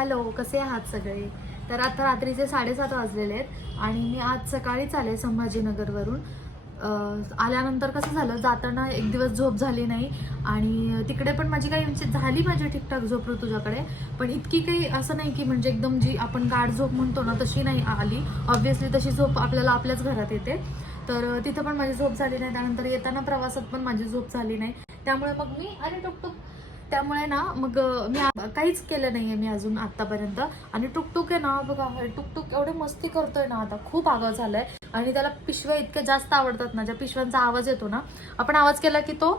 Hello कसे आहात सगळे? तर आता रात्रीचे साडेसात वाजलेले आहेत आणि मी आज सकाळीच आले संभाजीनगरवरून. आल्यानंतर कसं झालं जाताना एक दिवस झोप झाली नाही आणि तिकडे पण माझी काही म्हणजे झाली माझी ठीकठाक झोप तुझ्याकडे पण इतकी काही असं नाही की म्हणजे एकदम जी आपण गाढ झोप म्हणतो ना तशी नाही आली. ऑब्व्हियसली तशी झोप आपल्याला आपल्याच घरात येते. तर तिथं पण माझी झोप झाली नाही त्यानंतर येताना प्रवासात पण माझी झोप झाली नाही. त्यामुळे मग मी अरे टुकटुक त्यामुळे ना मग मी आ- काहीच केलं नाहीये मी अजून आतापर्यंत आणि टुकटुक आहे ना बघा हे टुकटुक एवढे मस्ती करतोय ना आता खूप आगाव झालाय. आणि त्याला पिशव्या इतक्या जास्त आवडतात ना ज्या पिशव्यांचा आवाज येतो ना आपण आवाज केला की तो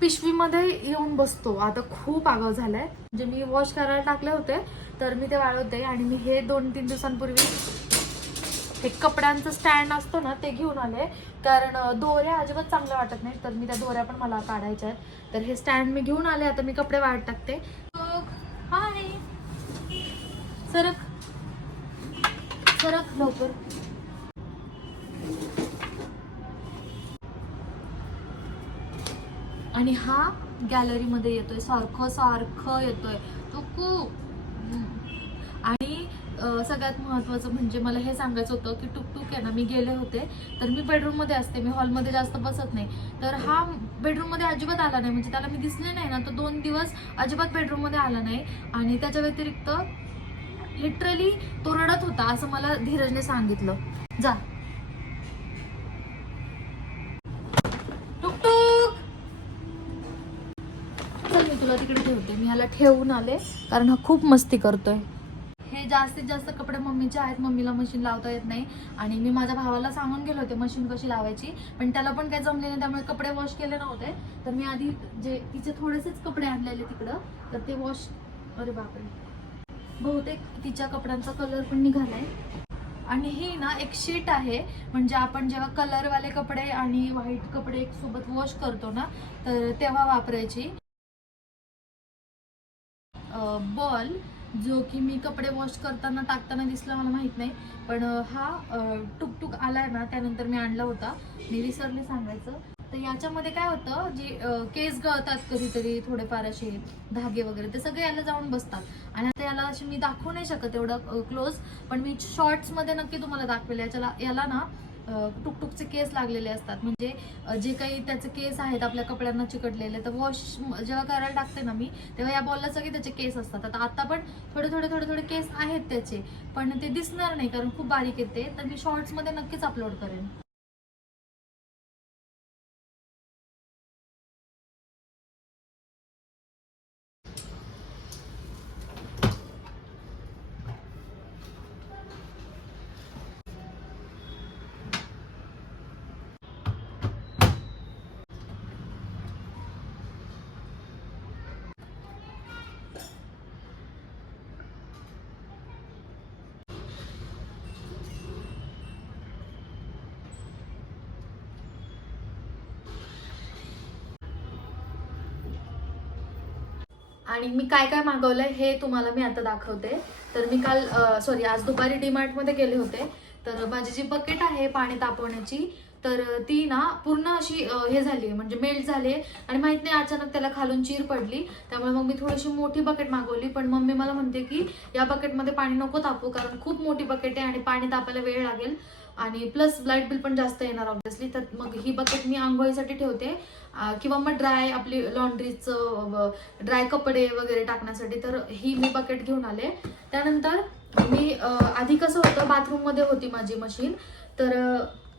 पिशवीमध्ये येऊन बसतो. आता खूप आगाव झालाय. म्हणजे मी वॉश करायला टाकले होते तर मी ते वाळवते. आणि मी हे दोन तीन दिवसांपूर्वी हे कपड्यांचं स्टँड असतो ना ते घेऊन आले. कारण दोऱ्या अजिबात चांगल्या वाटत नाही तर मी त्या दोऱ्या पण मला काढायच्या आहेत. तर हे स्टँड मी घेऊन आले. आता मी कपडे वाळत टाकते. हाय सरक. सरक लवकर. आणि हा गॅलरीमध्ये येतोय. सारखं सारखं येतोय. टुकू हम्म. आणि सगळ्यात महत्त्वाचं म्हणजे मला हे सांगायचं होतं की टुकटुक आहे ना मी गेले होते तर मी बेडरूममध्ये असते मी हॉलमध्ये जास्त बसत नाही. तर हा बेडरूममध्ये अजिबात आला नाही म्हणजे त्याला मी दिसले नाही ना तो दोन दिवस अजिबात बेडरूममध्ये आला नाही. आणि त्याच्या व्यतिरिक्त लिटरली तो रडत होता असं मला धीरजने सांगितलं. जा. टुकटुक! चल मी तुला तिकडे ठेवते. मी ह्याला ठेवून आले कारण हा खूप मस्ती करतोय. जास्तीत जास्त कपडे मम्मीचे आहेत मम्मीला मशीन लावता येत नाही. आणि मी माझ्या भावाला सांगून गेले होते मशीन कशी लावायची. पण त्याला पण काही जमले नाही त्यामुळे कपडे वॉश केले नव्हते. तर मी आधी जे तिचे थोडेसेच कपडे आणलेले तिकडं तर ते वॉश अरे बापरे. बहुतेक तिच्या कपड्यांचा कलर पण निघालाय. आणि ही ना एक शीट आहे. म्हणजे आपण जेव्हा कलरवाले कपडे आणि व्हाईट कपडे एक सोबत वॉश करतो ना तर तेव्हा वापरायची. बॉल जो की मी कपडे वॉश करताना टाकताना दिसला मला माहीत नाही. पण हा टुकटुक आलाय ना त्यानंतर मी आणला होता. मी विसरले सांगायचं. तर याच्यामध्ये काय होतं जे केस गळतात कधीतरी थोडेफार असे धागे वगैरे ते सगळे याला जाऊन बसतात. आणि आता याला असे मी दाखवू नाही शकत एवढं क्लोज पण मी शॉर्ट्समध्ये नक्की तुम्हाला दाखवेल. याच्याला याला ना टुकटुकचे केस लागलेले असतात. म्हणजे जे काही त्याचे केस आहेत आपल्या कपड्यांना चिकटलेले तर वॉश जेव्हा करायला टाकते ना मी तेव्हा या बॉलला सगळे त्याचे केस असतात. आता आता पण थोडे थोडे थोडे थोडे केस आहेत त्याचे पण ते दिसणार नाही कारण खूप बारीक येते तर मी शॉर्ट्समध्ये नक्कीच अपलोड करेन. आणि मी काय काय मागवलंय हे तुम्हाला मी आता दाखवते. तर मी काल सॉरी आज दुपारी डीमार्टमध्ये गेले होते. तर माझी जी बकेट आहे पाणी तापवण्याची तर ती ना पूर्ण अशी हे झाली म्हणजे मेल्ट झाली आणि माहीत नाही अचानक त्याला खालून चीर पडली. त्यामुळे मग मी थोडीशी मोठी बकेट मागवली. पण मम्मी मला म्हणते की या बकेटमध्ये पाणी नको तापू कारण खूप मोठी बकेट आहे आणि पाणी तापायला वेळ लागेल. आणि प्लस लाइट बिल पण जास्त येणार ऑब्व्हियसली तर मग ही बकेट मी आंघोळीसाठी ठेवते. किंवा मग ड्राय आपली लॉन्ड्रीचं ड्राय कपडे वगैरे टाकण्यासाठी तर ही मी बकेट घेऊन आले. त्यानंतर मी आधी कसं होतं बाथरूममध्ये होती माझी मशीन तर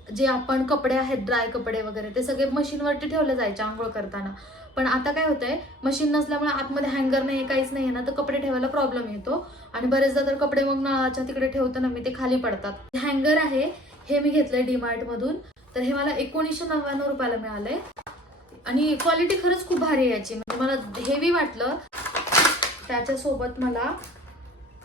जे आपण कपडे आहेत ड्राय कपडे वगैरे ते सगळे मशीनवरती ठेवले जायचे आंघोळ करताना. पण आता काय होतंय मशीन नसल्यामुळे आतमध्ये हँगर नाही काहीच नाही ना तर कपडे ठेवायला प्रॉब्लेम येतो. आणि बरेचदा तर कपडे मग नळाच्या तिकडे ठेवतो ना मी ते खाली पडतात. हँगर आहे हे मी घेतलंय डीमार्टमधून तर हे मला एकोणीसशे नव्याण्णव रुपयाला मिळालंय. आणि क्वालिटी खरंच खूप भारी याची. म्हणजे मला हेवी वाटलं. त्याच्यासोबत मला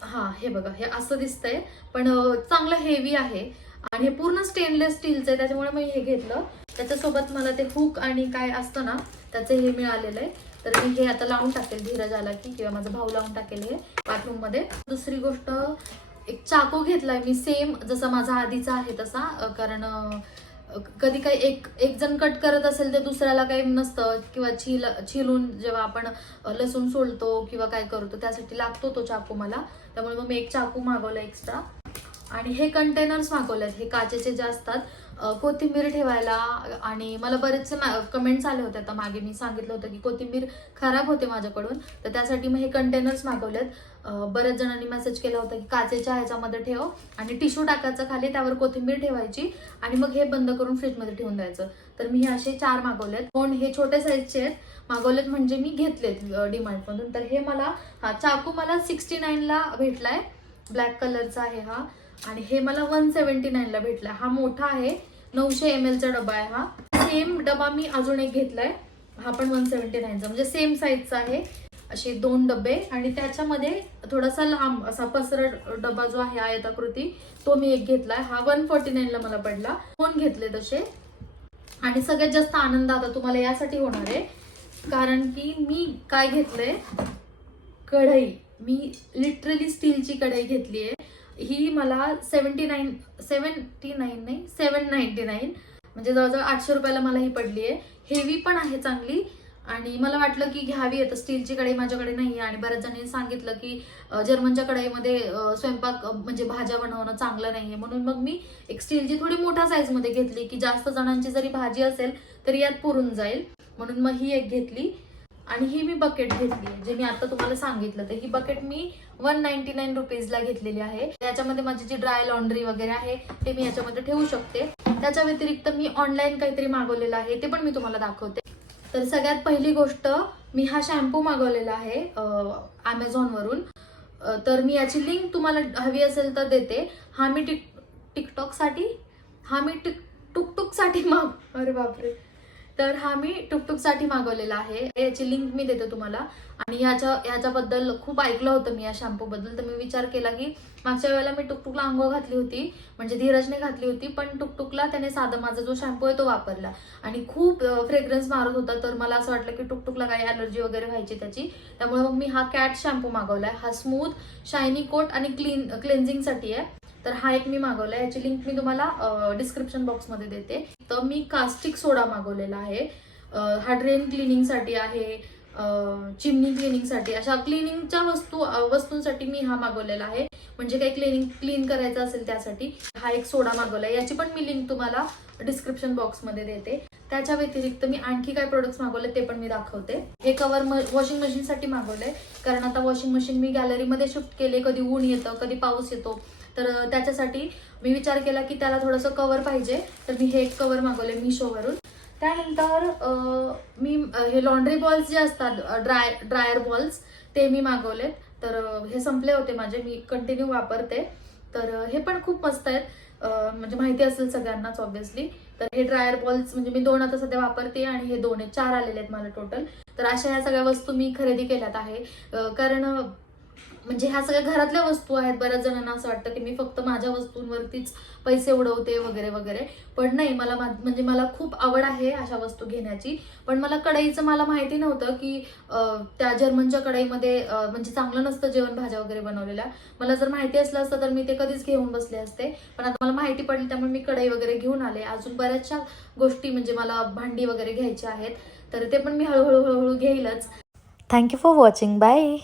हा हे बघा हे असं दिसतंय. पण चांगलं हेवी आहे. आणि हे पूर्ण स्टेनलेस स्टीलचं आहे. त्याच्यामुळे मी हे घेतलं. त्याच्यासोबत मला ते हुक आणि काय असतं ना त्याचं हे मिळालेलं आहे. तर मी हे आता लावून टाकेल धीरज आला की किंवा माझा भाऊ लावून टाकेल हे बाथरूममध्ये दुसरी गोष्ट एक चाकू घेतलाय मी सेम जसा माझा आधीचा आहे तसा कारण कधी काही एक एक जण कट करत असेल तर दुसऱ्याला काही नसतं किंवा छिल छिलून जेव्हा आपण लसूण सोडतो किंवा काय करतो त्यासाठी लागतो तो चाकू मला. त्यामुळे मग मी एक चाकू मागवला एक्स्ट्रा आणि हे कंटेनर्स मागवलेत हे काचेचे जे असतात कोथिंबीर ठेवायला आणि मला बरेचसे कमेंट्स आले होते. आता मागे मी सांगितलं होतं की कोथिंबीर खराब होते माझ्याकडून. तर त्यासाठी मग हे कंटेनर्स मागवलेत. बऱ्याच जणांनी मेसेज केला होता की काचेच्या ह्याच्यामध्ये ठेव आणि टिश्यू टाकायचं खाली त्यावर कोथिंबीर ठेवायची आणि मग हे बंद करून फ्रीजमध्ये ठेवून द्यायचं. तर मी हे असे चार मागवलेत. कोण हे छोटे साईजचे आहेत मागवलेत म्हणजे मी घेतलेत डिमार्टमधून तर हे मला हा चाकू मला सिक्स्टी नाईनला भेटलाय. ब्लॅक कलरचा आहे हा. आणि हे मला वन सेवन्टी नाईनला भेटला हा मोठा आहे. नऊशे एम एलचा डबा आहे हा. सेम डबा मी अजून एक घेतलाय. हा पण वन सेव्हन्टी नाईनचा म्हणजे सेम साईजचा आहे. असे दोन डबे. आणि त्याच्यामध्ये थोडासा लांब असा पसरट डबा जो आहे आयताकृती तो मी एक घेतलाय. हा वन फोर्टी नाईनला मला पडला. दोन घेतले तसे. आणि सगळ्यात जास्त आनंद आता तुम्हाला यासाठी होणार आहे. कारण की मी काय घेतलंय? कढई. मी लिटरली स्टीलची कढई घेतली आहे ही मला सेवन्टी नाईन सेवन्टी नाईन नाही सेवन नाईन्टी नाईन म्हणजे जवळजवळ आठशे रुपयाला मला ही पडली आहे हेवी पण आहे चांगली. आणि मला वाटलं की घ्यावी आता स्टीलची कढई माझ्याकडे नाही आहे आणि बऱ्याच जणांनी सांगितलं की जर्मनच्या कढईमध्ये स्वयंपाक म्हणजे भाज्या बनवणं चांगलं नाही आहे म्हणून मग मी एक स्टीलची थोडी मोठ्या साईजमध्ये घेतली की जास्त जणांची जरी भाजी असेल तरी यात पुरून जाईल. म्हणून मग ही एक घेतली. आणि ही मी बकेट घेतली जे मी आता तुम्हाला सांगितलं तर ही बकेट मी वन नाईन्टी नाईन रुपीजला घेतलेली आहे. त्याच्यामध्ये माझी जी ड्राय लॉन्ड्री वगैरे आहे ते मी याच्यामध्ये ठेवू शकते. त्याच्या व्यतिरिक्त मी ऑनलाईन काहीतरी मागवलेलं आहे ते पण मी तुम्हाला दाखवते. तर सगळ्यात पहिली गोष्ट मी हा शॅम्पू मागवलेला आहे अमेझॉनवरून तर मी याची लिंक तुम्हाला हवी असेल तर देते. हा मी टिक टिकटॉकसाठी हा मी टिक टुकटुकसाठी माग अरे बापरे. तर हा मी टुकटुकसाठी मागवलेला आहे. याची लिंक मी देते तुम्हाला. आणि ह्याच्या ह्याच्याबद्दल खूप ऐकलं होतं मी या शॅम्पू बद्दल. तर मी विचार केला की मागच्या वेळेला मी टुकटुकला आंघोळ घातली होती म्हणजे धीरजने घातली होती पण टुकटुकला त्याने साधा माझा जो शॅम्पू आहे तो वापरला. आणि खूप फ्रेग्रन्स मारत होता. तर मला असं वाटलं की टुकटुकला काही अलर्जी वगैरे व्हायची त्याची. त्यामुळे मग मी हा कॅट शॅम्पू मागवला आहे हा स्मूथ शायनी कोट आणि क्लीन क्लेन्झिंगसाठी आहे. तर हा एक मी मागवला याची लिंक मी तुम्हाला डिस्क्रिप्शन बॉक्समध्ये देते. तर मी कास्टिक सोडा मागवलेला आहे. हा ड्रेन क्लिनिंगसाठी आहे. चिमनी चिमणी क्लिनिंगसाठी अशा क्लिनिंगच्या वस्तू वस्तूंसाठी मी हा मागवलेला आहे. म्हणजे काही क्लिनिंग क्लीन करायचं असेल त्यासाठी हा एक सोडा मागवला आहे याची पण मी लिंक तुम्हाला डिस्क्रिप्शन बॉक्समध्ये देते. त्याच्या व्यतिरिक्त मी आणखी काय प्रोडक्ट्स मागवले ते पण मी दाखवते. हे कवर वॉशिंग मशीनसाठी मागवलं आहे कारण आता वॉशिंग मशीन मी गॅलरीमध्ये शिफ्ट केले. कधी ऊन येतं कधी पाऊस येतो. तर त्याच्यासाठी मी विचार केला की त्याला थोडंसं कवर पाहिजे. तर मी हे एक कवर मागवले मिशोवरून. त्यानंतर मी हे लॉन्ड्री बॉल्स जे असतात ड्राय ड्रायर बॉल्स ते मी मागवलेत. तर हे संपले होते माझे. मी कंटिन्यू वापरते. तर हे पण खूप मस्त आहेत. म्हणजे माहिती असेल सगळ्यांनाच ऑब्व्हियसली तर हे ड्रायर बॉल्स म्हणजे मी दोन आता सध्या वापरते आणि हे दोन आहेत. चार आलेले आहेत मला टोटल तर अशा ह्या सगळ्या वस्तू मी खरेदी केल्यात आहे. कारण म्हणजे ह्या सगळ्या घरातल्या वस्तू आहेत. बऱ्याच जणांना असं वाटतं की मी फक्त माझ्या वस्तूंवरतीच पैसे उडवते वगैरे वगैरे. पण नाही मला म्हणजे मला खूप आवड आहे अशा वस्तू घेण्याची. पण मला कढईचं मला माहिती नव्हतं की त्या जर्मनच्या कढईमध्ये म्हणजे चांगलं नसतं जेवण भाज्या वगैरे बनवलेल्या. मला जर माहिती असलं असतं तर मी ते कधीच घेऊन बसले असते. पण आता मला माहिती पडली त्यामुळे मी कढई वगैरे घेऊन आले. अजून बऱ्याचशा गोष्टी म्हणजे मला भांडी वगैरे घ्यायची आहेत. तर ते पण मी हळूहळू हळूहळू घेईलच. Thank you for watching bye